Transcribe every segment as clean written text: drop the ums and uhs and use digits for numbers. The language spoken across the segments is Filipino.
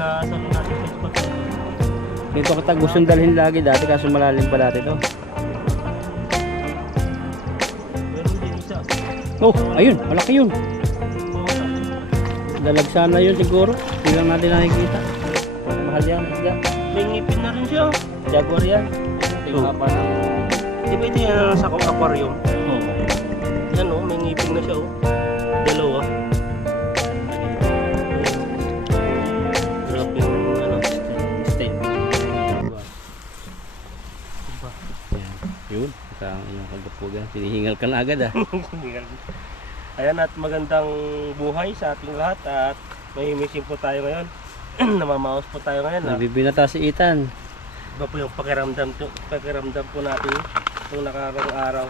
Sinasalo natin sa spot. Dito kita gustong dalhin lagi dati kaso malalim pa dati to. Meron din isa. Oh, ayun, malaki yun. Dalag sana yun siguro. Hindi lang natin nakikita. Mahal yan. Yan. May ngipin na rin siya. Jaguar yan. Yung haba ng... Di ba ito yan sa aquarium? Oh. Yan o, may ngipin na siya o. Dalawa. Grabe yung ano. Stay. Diba? Yan. Yun. Ito ang iyong kagapugan. Sinihingal ka na agad ah. Ayan, at magandang buhay sa ating lahat at may mission po tayo ngayon. Namamaos po tayo ngayon. Nabibinata si Ethan. Iba po yung pakiramdam po natin nung nakarang araw.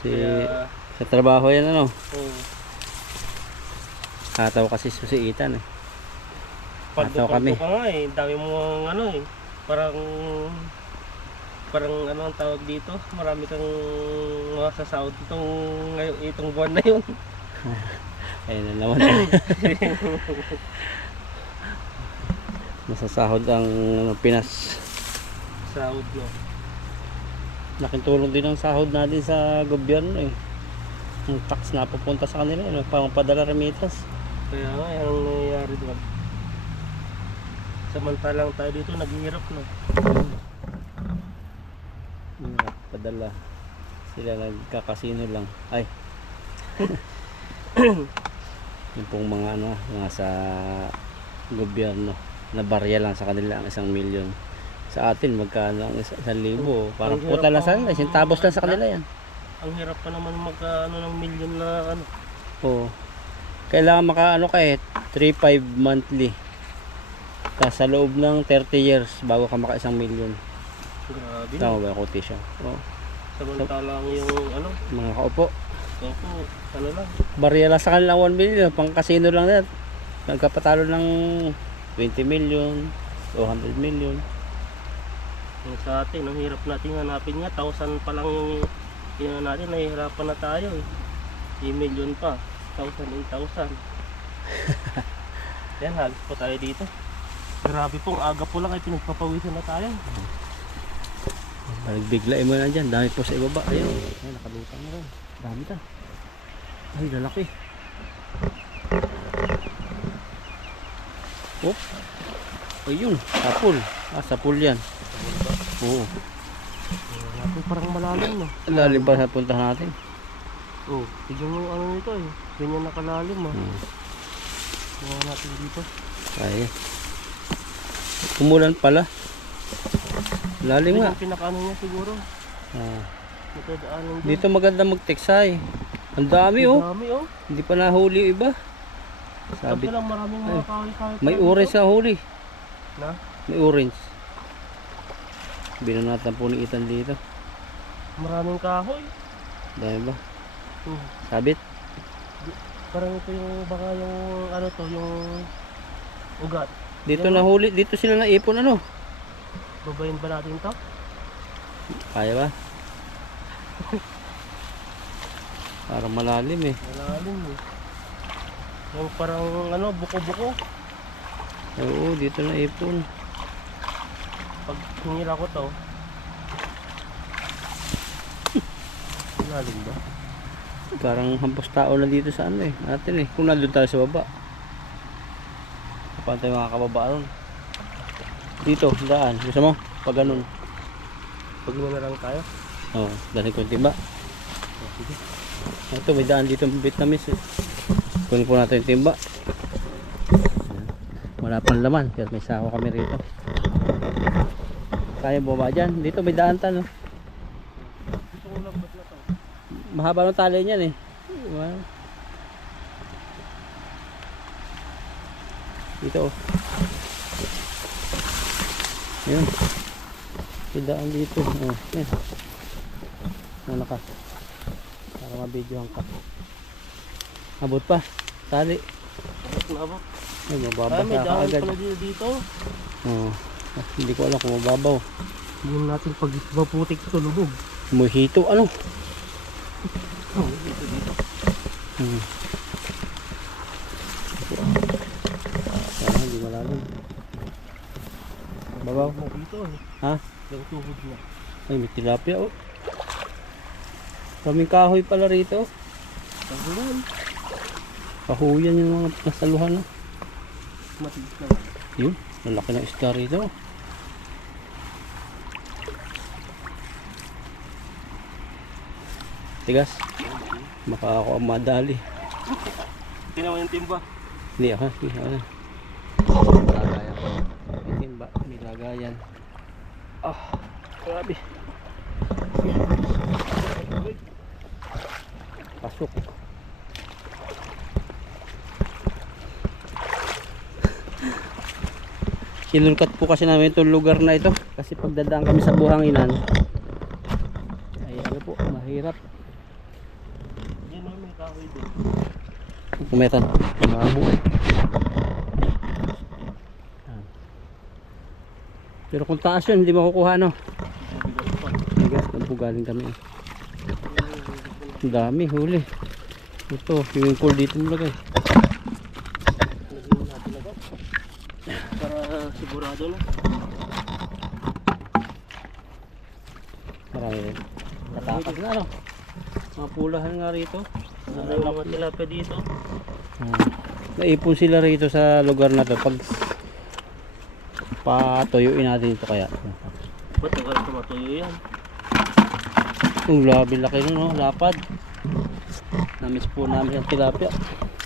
Kaya, Sa trabaho yan ano. oh, Kataw kasi si Ethan eh. paldo kami. ka nga eh. Dami mo ano eh. Parang ano ang tawag dito. Marami kang masasahod itong buwan na yun. Ayun na naman. Masasahod ang Pinas. Sahod no. Laking tulong din ang sahod natin sa gobyerno eh. Ang tax na pupunta sa kanila eh. Pang padala remittance. Kaya nga yung nangyayari doon. Samantalang tayo dito naghihirap no. Padala. Sila nagkakasino lang. Ay. Yung pong mga ano, mga sa gobyerno na barya lang sa kanila ang 1 milyon. Sa atin magkano ang 1,000? Parang puta lang sa kanila, sintabos lang sa kanila yan. Ang hirap pa naman magkaano ng milyon na ano. Oo. Kailangan makaano ka eh, 3-5 monthly. Tapos sa loob ng 30 years bago ka maka 1 milyon. Grabe. Tama ba yung quotation? Oo. Samantalang yung ano, Mga kaupo. opo, ano lang. Barya lang sa kanila 1 million. Pang casino lang yan. Nagkapatalo ng 20 million, 200 million. Yung sa atin, ang hirap natin hanapin nga. 1,000 pa lang yung natin, nahihirapan na tayo eh. 3 million pa. 1,000, 8,000. Yan, halos po tayo dito. Grabe pong aga po lang ay pinagpapawisan na tayo. Biglain mo na dyan. Dami po sa ibaba. Ayun. Ay, nakalutang na rin. Dami ta. Ay, lalaki. Oh. Ayun. Sapul. Sapul yan. Oo. Natin parang malalim no. Lalim pa sa puntahan natin. Oh, tignan mo ano nito eh. Ganyan nakalalim ah. Tingnan natin dito. Ay. Umulan pala. Lalim nga. Yung pinakaano niya siguro. Ito daanan dyan. Dito maganda mag-teksay. Ang dami oh. Dami oh. Hindi pa nahuli yung iba. Sabi Sabi. lang maraming mga kahoy-kahoy. May orange sa huli. Na? May orange. Binanatan po ni Ethan dito. Maraming kahoy. Dahil ba? Sabit? Parang ito yung baka yung ano to, yung ugat. Dito nahuli. Dito sila naipon ano? Babayin ba natin to? Kaya ba? Parang malalim eh. Malalim eh. Yung parang ano, buko-buko. Oo, dito naipon. Pag hinila ko to. Malalim ba? Parang hampos tao na dito sa ano eh. Natin eh. Kung nandun tayo sa baba. Paano tayo makakababa ron? Dito, daan. Gusto mo? Pag ganun. Pag na lang tayo. Oo, dahil ko yung timba. Sige. Ito, may daan dito Vietnamese eh. Kunin po natin yung timba. Wala pang laman. Kaya may sako kami rito. Kaya bumaba dyan. Dito may daan tan. No? Gusto ko lang ba't na to? Mahaba ng tali niyan eh. Wow. Dito oh. Yun. May daan dito. Oh, yan. Ano ka? Para mabidyohan ka. Abot pa. Tali. Abot na abot. Ay, May mababa ka dahon agad. pala dito. Oh. Hindi ko alam kung mababaw. Hindi natin pag maputik ito lubog. Mojito ano? Oh, dito. Sana hindi malalim. Babaw. Na dito eh. Ha? Yung tuhod na. Ay, may tilapia oh. Kaming kahoy pala rito. Tahulan. Kahuyan yung mga nasaluhan na. Matigas na. Yun, malaki ng isda rito. Tigas. Maka ako ang madali. Tingnan mo yung timba. Hindi ako. Hindi ako. Lagayan ko. May timba. May lagayan. Ah, grabe. Pasok. Kinulkat po kasi namin itong lugar na ito. Kasi pagdadaan kami sa buhanginan, ay ano po, mahirap. Yan naman may kahoy doon. Kumetan. Malabo eh. Pero kung taas yun, hindi makukuha no. Bigas pa. Bigas, nagpugaling kami. Ang dami, huli. Ito, swimming pool dito mulagay. Lagyan natin na ba? Para sigurado na. Marami rin. Natakas na ano. Mga pulahan nga rito. Ano yung mga tilapia dito? Naipon sila rito sa lugar na to. Pag patuyuin natin ito kaya. Ba't tagal tumatuyo yan? Ang labi laki nun, no? Lapad. Namiss po namin ang tilapia.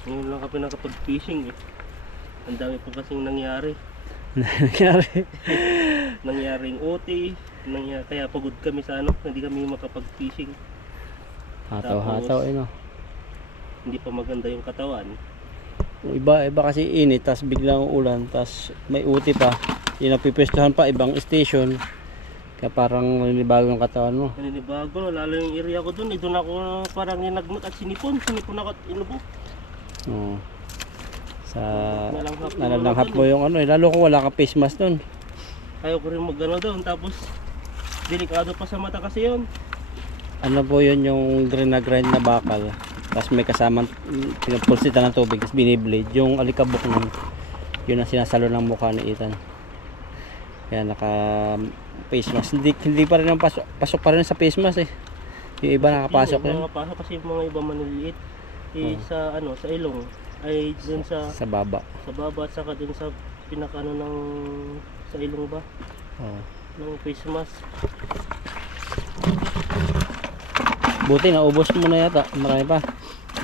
Ngayon lang kami nakapag-fishing eh. Ang dami po kasing nangyari. Nangyari. Nangyaring OT. Kaya pagod kami sa ano. Hindi kami makapag-fishing. Hataw-hataw eh no. Hindi pa maganda yung katawan. Yung iba kasi init, tas biglang ulan, tas may uti pa. Yung napipestuhan pa ibang station. Kaya parang nanibago yung katawan mo. Naninibago no, lalo yung area ko dun. Doon ako parang ninagmut at sinipon. Sinipon ako at inubo. Oo. Sa Nalanghap yung nalanghap ano mo yung ano eh. Lalo kung wala kang face mask dun. Ayaw ko rin mag-ano doon. Tapos delikado pa sa mata kasi yun. Ano po yun yung grind na bakal. Tapos may kasamang pinapulsita ng tubig. Tapos biniblade. Yung alikabok nun. Yun ang sinasalo ng mukha ni Ethan. Kaya naka face mask. Hindi pa rin ang pasok pa rin sa face mask eh. Yung iba nakapasok yun. yun. Nakapasok kasi yung mga iba maniliit. Eh, sa ano, sa ilong. Ay dun Sa baba. sa baba at saka dun sa pinakano ng sa ilong ba Oo. ng face mask. Buti naubos mo na yata. Marami pa.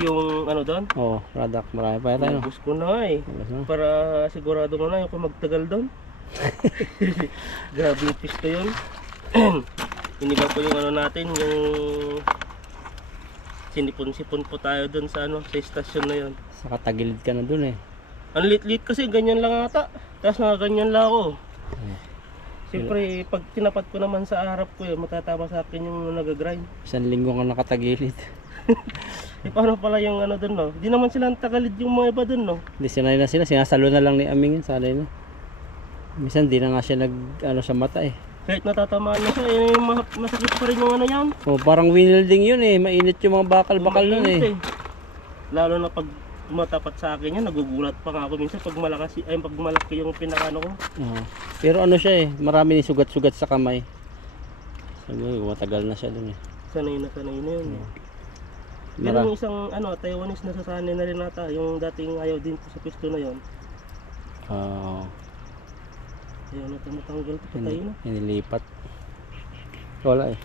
Yung ano doon? Oo, product. Marami pa yata. No? Ubus ko na eh. Ubos na. Para sigurado ko na yung kung magtagal doon. Grabe yung pisto yun. Iniba po yung ano natin, yung sinipon-sipon po tayo doon sa ano, sa istasyon na yun. Saka tagilid ka na dun eh. Ang lit-lit kasi ganyan lang ata. Tapos ganyan lang ako. Siyempre, pag tinapat ko naman sa harap ko yun, matatama sa akin yung nag-grind. Isang linggo ka nakatagilid. Eh paano pala yung ano doon no? Di naman sila tagalid yung mga iba doon no? Hindi sinay na sila. Sinasalo na lang ni Aming yun. Sanay na. Minsan di na nga siya nag ano sa mata eh. Kahit natatamaan na siya, eh, masakit pa rin yung ano yan. Oh, parang winilding yun eh. Mainit yung mga bakal-bakal nun Mainit eh. Lalo na pag tumatapat sa akin yan, nagugulat pa nga ako minsan pag pag malaki yung pinakano ko. Oo. Pero ano siya eh. Marami ni sugat-sugat sa kamay. Sabi, matagal na siya dun eh. Sanay na yun. Pero Mara- yung isang ano, Taiwanese nasasanay na rin nata, yung dating ayaw din po sa pisto na yun. Oo. Ayaw na tumatanggal, patay na. Inilipat. Wala eh.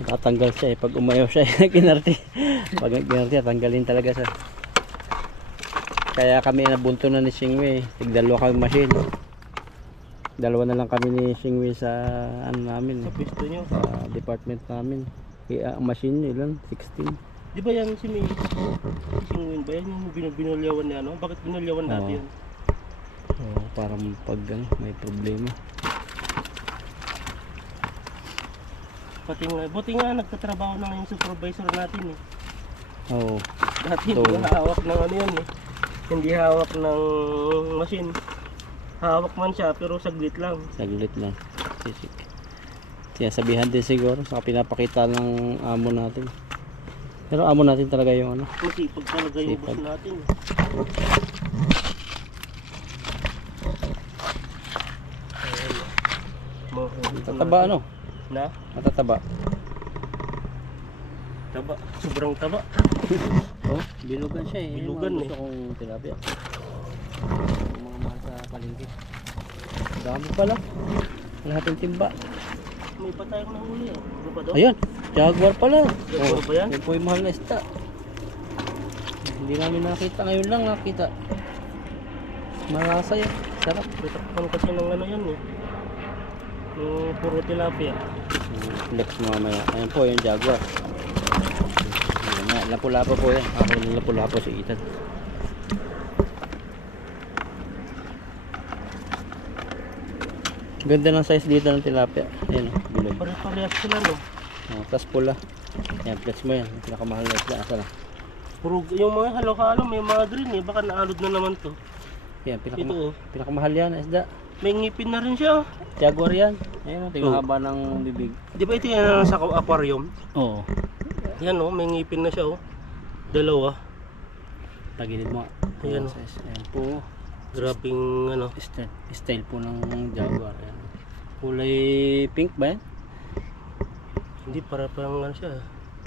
Natatanggal siya eh. Pag umayaw siya eh. Kinarti. Pag kinarti, tanggalin talaga siya. Kaya kami nabunto na ni Xingwei. Tigdalawa kami machine. Dalawa na lang kami ni Xingwei sa ano namin. Sa pisto nyo. Sa department namin. Kaya ang machine nyo ilan? 16. Di ba yan si May? Singwin ba yan yung binulyawan niya ano? Bakit binulyawan dati Oo. yun? Oh, parang pag ano, may problema. Buti nga nagtatrabaho na nga yung supervisor natin eh. Oo. Dati So- hindi hawak ng ano yun eh. Hindi hawak ng machine. Hawak man siya pero saglit lang. Saglit lang. Sisik. Sinasabihan din siguro. Saka pinapakita ng amo natin. Pero amo natin talaga yung ano. Masipag talaga yung Sipag. boss natin. Matataba ano? Na? Matataba. Taba. Sobrang taba. Oh, bilugan siya eh. Bilugan Gusto kong tilapia. Mga mahal sa palengke. Dami pala. Lahat ng timba. May pa tayong nahuli eh. Ano ba daw? Ayun, jaguar pala. Jaguar ba yan? Yan po yung mahal na isda. Hindi namin nakita. Ngayon lang nakita. Malasa yan. Sarap. Bitakpan kasi ng ano yan eh. Yung puro tilapia. Flex mamaya. Ayan po yung jaguar. Ayan nga, lapu-lapo po yan. Ako yung lapu-lapo si Ethan. Ganda ng size dito ng tilapia. Ayan o, bilog. Pare-parehas sila no. Tapos pula. Ayan, flex mo yan. Yung pinakamahal na isda. Asa na? Puro, yung mga halo-halo may mga green eh. Baka naalod na naman to. Ayan, Ito oh. pinakamahal yan isda. May ngipin na rin siya oh. Jaguar yan. Ayan o, tingnan Oh. haba ng bibig. Di ba ito yan sa aquarium? Oo. Yan oh, may ngipin na siya oh. Dalawa. Tagilid mo. Ayan o. Size. Ayan po. Grabing ano. Style po ng jaguar. Ayan. Kulay pink ba yan? Hindi para pang ano siya.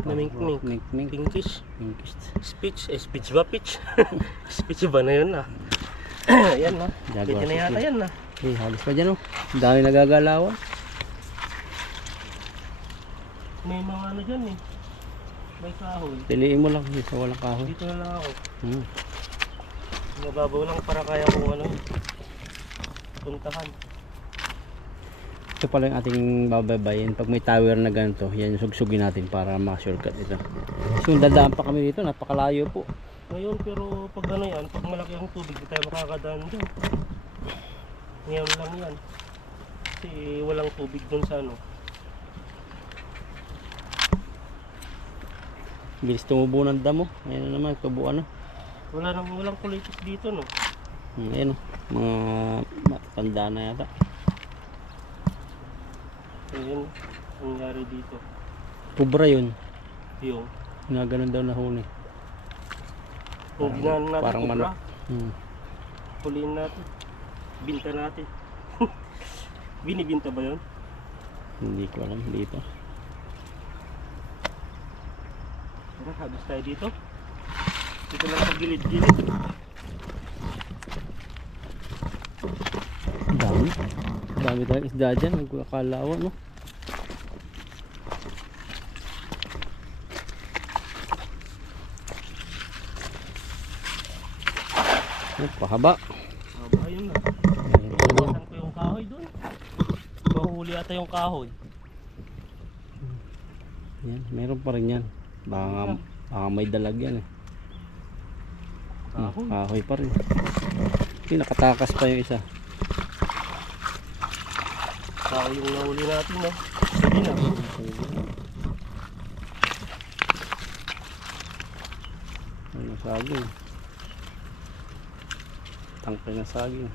Namink-mink. Mink. Pinkish. Pinkish. Speech. Speech ba pitch? Speech ba na yun na? Yan na. Jaguar Pwede na yata speech. yan na. Eh, halos pa dyan o. Ang dami nagagalawan. May mga ano dyan eh. May kahoy. Piliin mo lang sa walang kahoy. Dito na lang ako. Hmm. Mababaw lang para kaya kong ano. Puntahan. Ito pala yung ating bababayin. Pag may tower na ganito, yan yung sugsugin natin para ma-shortcut ito. So dadaan pa kami dito, napakalayo po. Ngayon pero pag ano yan, pag malaki ang tubig, di tayo makakadaan dyan. Ngayon lang yan. Kasi walang tubig dun sa ano. Bilis tumubo ng damo. Ayan na naman, tubuan na. Walang kulitis dito no. Ayan o, mga matanda na yata. Ayun, ang nangyari dito. Pubra yun. Yung, Nga ganun daw nahuli. kung ginahan natin Parang kubra, manok. huliin natin. Binta natin. Binibinta ba yun? Hindi ko alam dito. Tara, habis tayo dito. Dito lang sa gilid-gilid. Dami. Dami tayong isda dyan. Nagkakalawa no. Pahaba. Ayun na. Ayan. Iwasan ko yung kahoy doon. Mahuhuli ata yung kahoy. Yan, meron pa rin yan. Baka may dalag yan eh. Kahoy. Kahoy pa rin. Nakatakas pa yung isa. Kahoy yung nahuli natin no. Sige na. Ano saging? Tangkay na saging.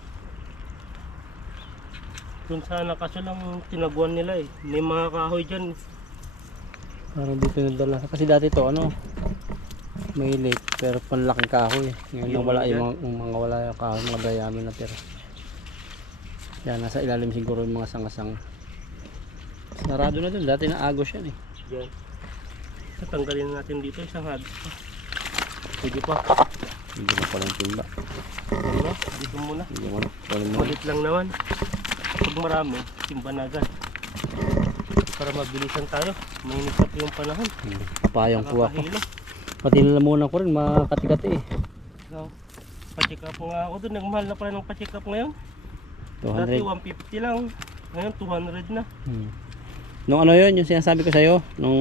Doon sana kaso lang tinaguan nila eh. May mga kahoy dyan. Parang dito nadala. Kasi dati to ano, may lake pero panlaking kahoy. Ngayon Yung wala mga yung mga wala yung kahoy, mga dayami na tira. Yan, nasa ilalim siguro yung mga sanga-sanga. Sarado na dun. Dati na agos yan eh. Yan. Tatanggalin natin dito isang hadis pa. Sige pa. Hindi na pala yung timba. Ano? Dito muna. Hindi mo na. Walang mo. Malit lang naman. Pag marami, timba na agad. Para mabilisan tayo. Mainit na po yung panahon. Papayang po ako. Nakakahilo. Pati nalamunan ko rin, makati-kati eh. So, pa-check up nga ako doon. Nagmahal na pala ng pa-check up ngayon. Dati 200. 150 lang. Ngayon 200 na. Nung ano yun, yung sinasabi ko sa'yo, nung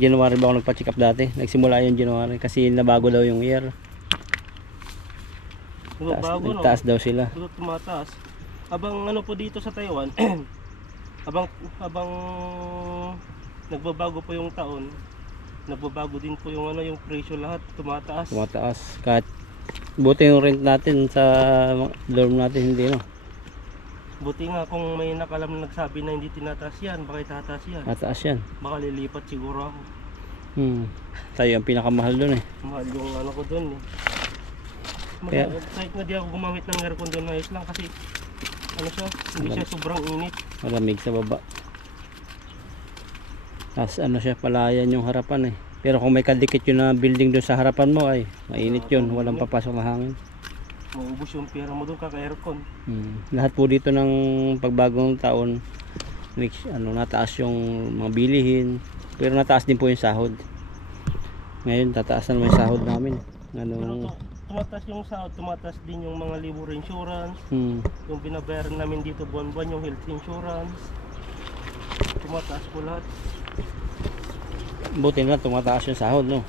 January ba ako nagpa-check up dati? Nagsimula yung January kasi nabago daw yung year. Bago no? Nagtaas daw sila. Ito tumataas. Abang ano po dito sa Taiwan, abang nagbabago po yung taon, nagbabago din po yung ano yung presyo lahat tumataas. Tumataas. Kahit buti yung rent natin sa dorm natin hindi no. Buti nga kung may nakalam na nagsabi na hindi tinataas yan, baka itataas yan. Mataas yan. Baka lilipat siguro ako. Tayo ang pinakamahal doon eh. Mahal yung ano ko dun eh. Kahit na di ako gumamit ng aircon doon, ayos lang kasi ano siya, hindi siya sobrang init. Malamig sa baba. Tapos ano siya, palayan yung harapan eh. Pero kung may kadikit yun na building doon sa harapan mo ay mainit yun, walang papasok na hangin. Maubos yung pera mo doon kaka-aircon. Lahat po dito ng pagbagong taon, nataas yung mga bilihin, pero nataas din po yung sahod. Ngayon tataas na naman yung sahod namin. Pero tumataas yung sahod, tumataas din yung mga labor insurance, yung binabayaran namin dito buwan-buwan, yung health insurance. Tumataas po lahat. Buti na tumataas yung sahod, no?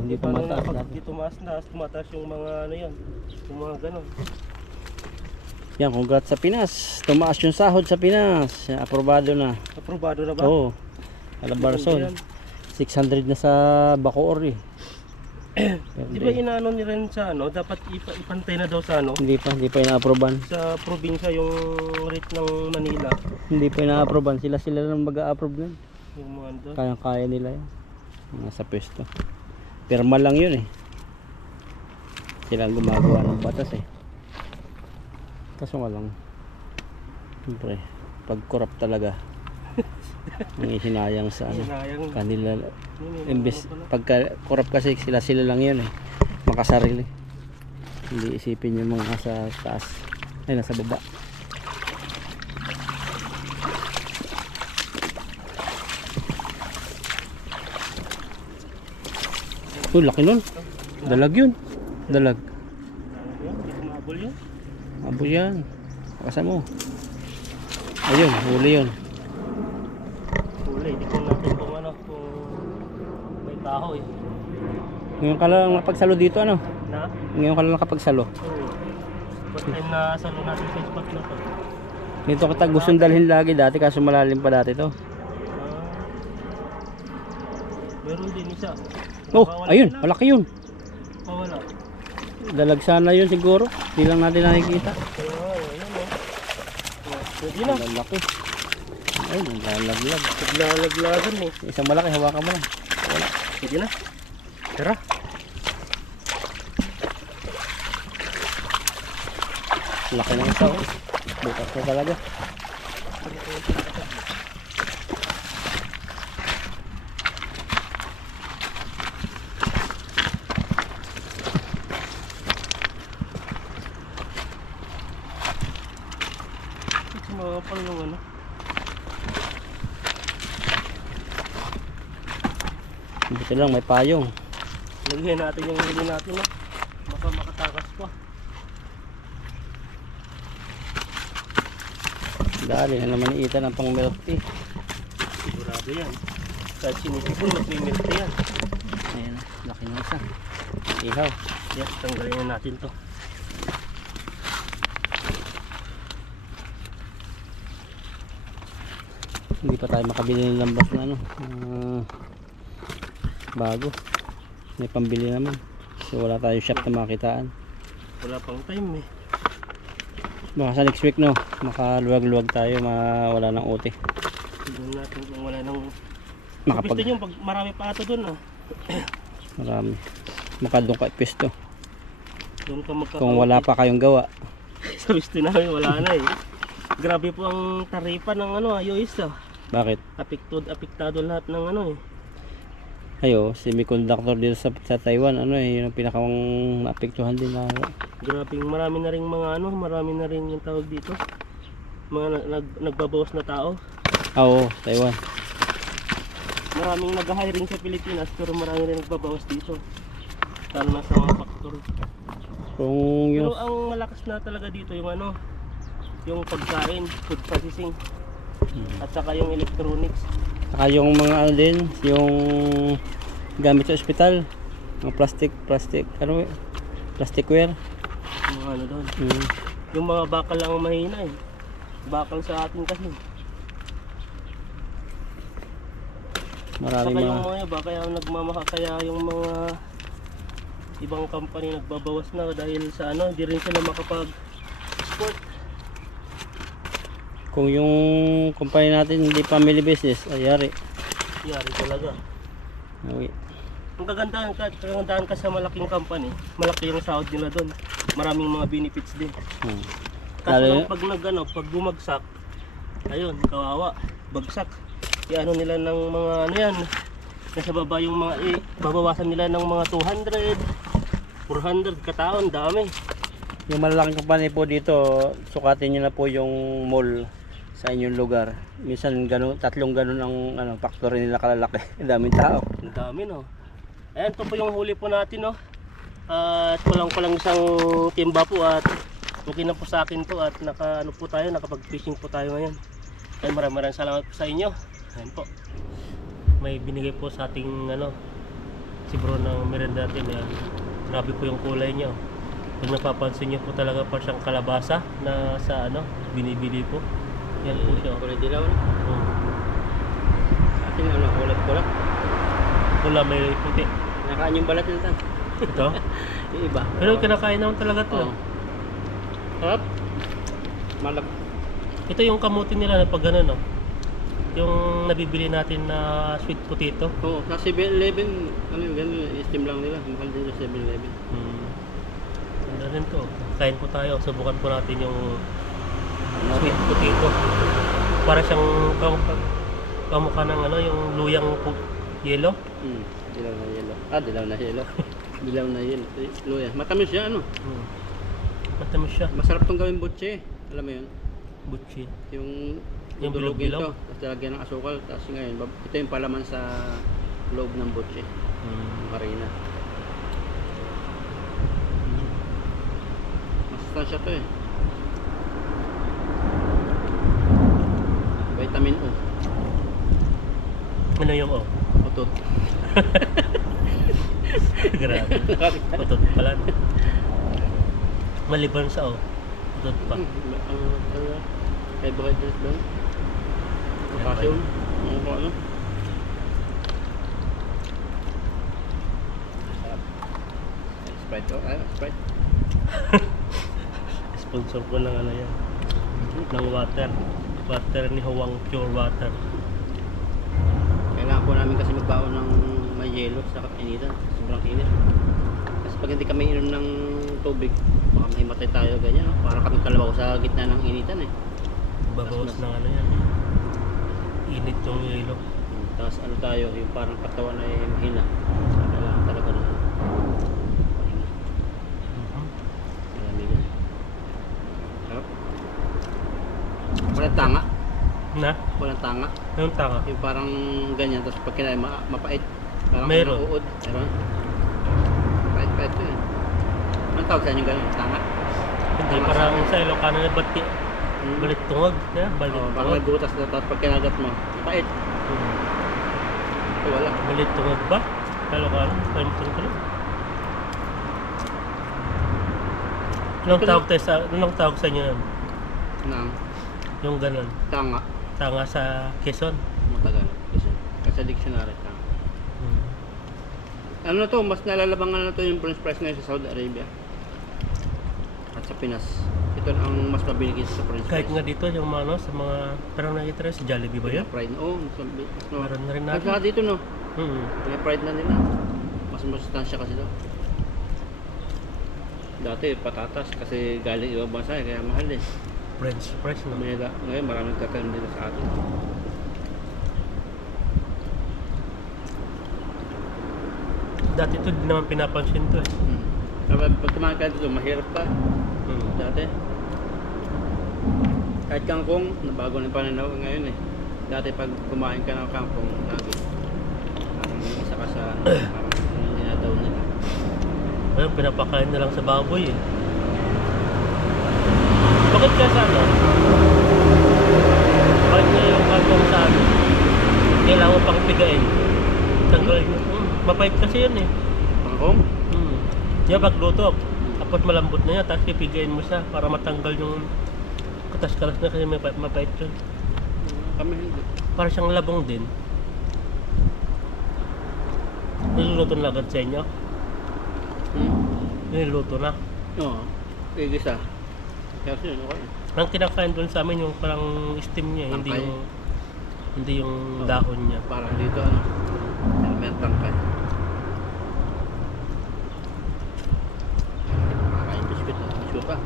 Hindi pa Paano mataas na pag dati. di tumataas yung mga ano yan, yung mga ganon. Yan, congrats sa Pinas. Tumaas yung sahod sa Pinas. Aprobado na. Aprobado na ba? Oo. Alabarson. 600 na sa Bacoor eh. Di ba inaano ni rin sa ano, dapat ipantay na daw sa ano, Hindi pa ina-aproban. sa probinsya yung rate ng Manila. Hindi pa ina-aproban. Sila lang mag-a-approve nun. Yung mga ano doon. Kaya nila yan. Nasa pwesto. Pirma lang yun eh. Sila ang gumagawa ng batas eh. Kaso nga lang, siyempre, pag corrupt talaga, ang isinayang sa ano, Hinayang. kanila. Yun, Imbes, pagka corrupt kasi sila lang yun eh. Makasarili. Hindi isipin yung mga sa taas. Ay, nasa baba. Oh, laki nun. Dalag yun. Dalag. Yun, hindi kumabol yun. Abo yan. Pakasan mo. Ayun, huli yun. Huli, hindi ko natin kung ano, kung may kahoy. Ngayon ka lang nakapagsalo dito, ano? Na? Ngayon ka lang nakapagsalo. First time na salo natin sa spot na to. Dito kita gustong dalhin lagi dati, kaso malalim pa dati to. Meron din isa. Oh, Nakawala ayun, na. malaki yun. Wala. Dalag sana yun siguro. Di lang natin nakikita. Ayun o. Pwede na. Lalaki. Ay, naglalaglag. Naglalaglagan eh. Isang malaki, hawakan mo lang. Wala. Pwede na. Tara. Laki ng isa. Oh. Bukas na talaga. Sumapal yung ano. Buti lang, may payong. Lagyan natin yung huli natin no. Baka makatakas pa. Dali na naman iita ng pang milk tea. Sigurado yan. Kahit sinisipon, magmimilta yan. Ayan, laki ng isa. Ihaw. Yes, tanggalin na natin to. Hindi pa tayo makabili ng lambas na ano. Bago. May pambili naman. So wala tayong shop na makitaan. Wala pang time eh. Baka sa next week no, makaluwag-luwag tayo, wala ng uti. Tignan natin kung wala nang... Makapag... Gusto nyo pag marami pa ito dun ah. Marami. Makadong ka pisto. Doon ka magkakaunti. Kung wala pa kayong gawa. Sa gusto namin wala na eh. Grabe po ang taripa ng ano ayos ah. Bakit? Apektado lahat ng ano eh. Ayo, semiconductor dito sa Taiwan, ano eh, yun ang pinakang naapektuhan din na. Grabe, marami na ring mga ano, marami na rin yung tawag dito. Mga nagbabawas na tao. Oo, Taiwan. Maraming nag-hiring sa Pilipinas pero marami rin nagbabawas dito. Lalo na sa mga factory. Kung Pero yung ang malakas na talaga dito yung ano, yung pagkain, food processing. At saka yung electronics. saka yung mga ano din, yung gamit sa ospital, mga plasticware. Yung mga ano doon. Mm. Yung mga bakal lang ang mahina eh. Bakal sa atin kasi. Marami Saka yung mga mga iba, kaya kaya yung mga ibang company nagbabawas na dahil sa ano, hindi rin sila makapag-sport. kung yung company natin hindi family business, ayari. Yari talaga. Okay. Ang kagandahan ka sa malaking company, malaki yung sahod nila doon. Maraming mga benefits din. Kaso Lalo- lang pag pag bumagsak, ayun, kawawa, bagsak. i-ano nila ng mga ano yan, nasa baba yung mga babawasan nila ng mga 200, 400 kataon, dami. Yung malalaking company po dito, sukatin nyo na po yung mall sa inyong lugar. Minsan ganun, tatlong ganun ang factory nila kalalaki. Ang daming tao. Ang dami no. Ayan, ito po yung huli po natin no. At walang isang timba po at okay na po sa akin to at nakapag-fishing po tayo ngayon. Ayan, maraming salamat po sa inyo. Ayan po. May binigay po sa ating si bro ng merenda natin. Ayan. Grabe po yung kulay niya. Kung napapansin niyo po talaga pa siyang kalabasa na sa binibili po. Yan po siya. Kulay dilaw na. Sa atin kulay pula. Pula may puti. Nakain yung balat nito. Ito? Yung iba. Pero kinakain naman talaga ito. Sarap. Malap. Ito yung kamuti nila na pag gano'n, no? Yung nabibili natin na sweet potato. Oo, sa 7-Eleven, ganun, steam lang nila. Mahal din sa 7-Eleven. Ano rin to. Kain po tayo. Subukan po natin yung sweet potato. Para siyang kamukha ng yung luyang yellow. Dilaw na yellow. Dilaw na yellow. Dilaw na yellow. Luya. Matamis siya, Matamis siya. Masarap tong gawin butche. Alam mo yun? Butchi. Yung bilog-bilog? ito. Tapos lalagyan ng asukal. Tapos ngayon, ito yung palaman sa loob ng butche. Marina. Masustansya to eh. Vitamin O. Ano yung Utot. Grabe. Utot pala. Maliban sa utot pa. Carbohydrates doon. Potassium. Ano? Sprite to. Sprite. Sponsor ko ng yan. Ng water. Water ni Huwang Pure Water. Kailangan po namin kasi magbaon ng may yelo sa initan. Sobrang init. Kasi pag hindi kami inom ng tubig, baka mahimatay tayo ganyan. Parang kami kalabaw sa gitna ng initan eh. Babawas ng yan. Init yung yelo. Tapos tayo, yung parang katawan ay mahina. Kailangan talaga na pahinga. Malamigan. Sarap. Walang tanga. Na? Walang tanga. Anong tanga? Yung parang ganyan, tapos pag kinain, mapait. Parang Meron. uod. Meron. Pait-pait to eh. Anong tawag sa inyo ganyan? Tanga? Hindi, parang sa Ilocano na bati. Balit tungag. Balit Parang tungag. nagbutas na, tapos pag kinagat mo, pait. Wala. Balit tungag ba? Ilocano? Kalimutan ko lang. Anong tawag sa inyo yan? Nang Yung ganun. tanga. Tanga sa Quezon. Matagal. Kasi dictionary tanga. Ano to, mas nalalabangan na to yung French fries ngayon sa Saudi Arabia. At sa Pinas. Ito ang mas mabilis sa French Kahit fries. nga dito yung mga sa mga parang nakita rin sa Jollibee ba yun? Fried. Oo, mas Meron na rin natin. Saka dito no. Mm. May fried na nila. Mas masustansya kasi daw. Dati patatas kasi galing ibang bansa kaya mahal eh. French fries no? Ngayon maraming kakain dito sa atin. Dati ito di naman pinapansin to eh. Pag kumain ka dito, mahirap ka. Dati. Kahit kangkong, nabago na yung pananaw ngayon eh. Dati pag kumain ka ng kangkong, lagi. Parang isa ka sa, parang dinadaw nila. Ngayon pinapakain na lang sa baboy eh. Bakit kaya sa bakit kaya yung kangkong sa kailangan pang pigain? Tanggalin mo. Mapait kasi yun eh. Kangkong? Diba pagluto, tapos malambot na yan, tapos pipigain mo siya para matanggal yung katas-kalas na kasi mapait yun. Kami hindi. Para siyang labong din. Niluluto na agad sa inyo? Niluluto na. Oo. Igisa. Kaya siya, okay. Ang kinakain doon sa amin yung parang steam niya, Tangkay. hindi yung dahon niya. Parang dito, ano, element tangkay. Makakain biscuit, biscuit pa.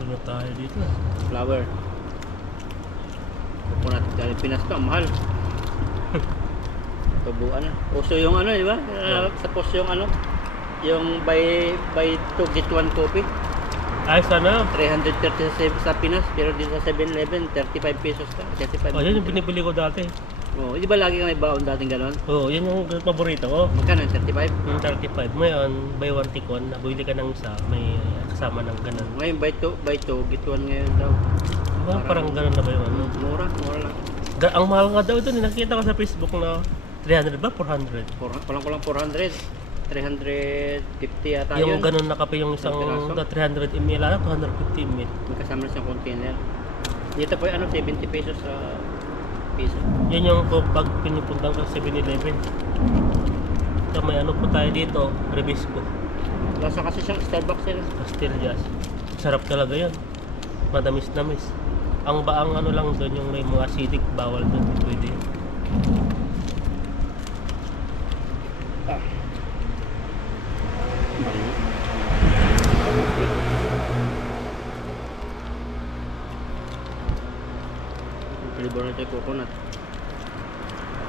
Ano tayo dito? Flour. Kung natin galing Pinas to, ang mahal. Tubuan na. Uso yung ano, di ba? Tapos yung ano, yung buy 2 get 1 coffee. Ay, sana. 337 sa Pinas, pero dito sa 7-Eleven, 35 pesos ka. 35 Oh, yan yung binibili ko dati. Oh, di ba lagi kang may baon dating gano'n? Oo, yan yung paborito ko. Magkano? 35? Yung 35. Ngayon, buy one take one. Nabili ka ng isa, may kasama ng ganun. Ngayon, buy 2, get 1 ngayon daw. Diba, parang ganun na ba yung ano? Mura lang. Ang mahal nga daw ito, nakita ko sa Facebook na 300 ba? 400. Kulang 400. 350 yata Yung yun. ganun na kape yung isang Piraso? 300 ml, 250 ml. May kasama na siyang container. Dito po yung ano, 70 pesos sa piso. Yan yung pag pinupuntang ka sa 7-Eleven. So, may ano po tayo dito, Rebisco, Lasa kasi siyang Starbucks yun. Pastillas. Sarap talaga yan. Madamis-namis. Ang baang ano lang doon, yung may mga acidic, bawal doon. Pwede. Flavor na ito yung coconut.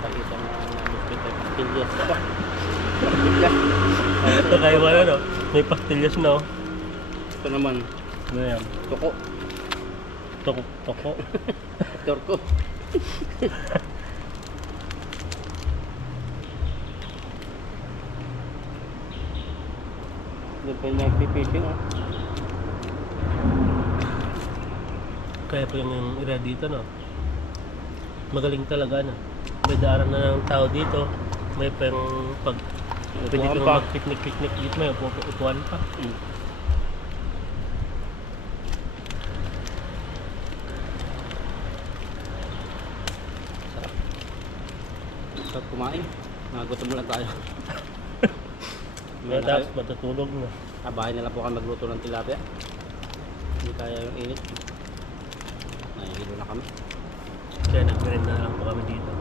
Saka isang pastillas pa. Pastillas. Ito kayo wala no? May pastillas na oh. Ito naman, Ano yan? toko. Toko. Torko. Doon pa yung nagpipishing ah. Kaya po yung area dito no. Magaling talaga no. May daanan na ng tao dito. May pang pag pwede Upuan kang pa. mag-picnic dito, may upuan pa. Sarap kumain. Nagutom lang tayo. Kaya tapos matutulog na. Bahay na lang po kami magluto ng tilapia. Hindi kaya yung init. Nahihilo na kami. Kaya nag-merenda na lang po kami dito.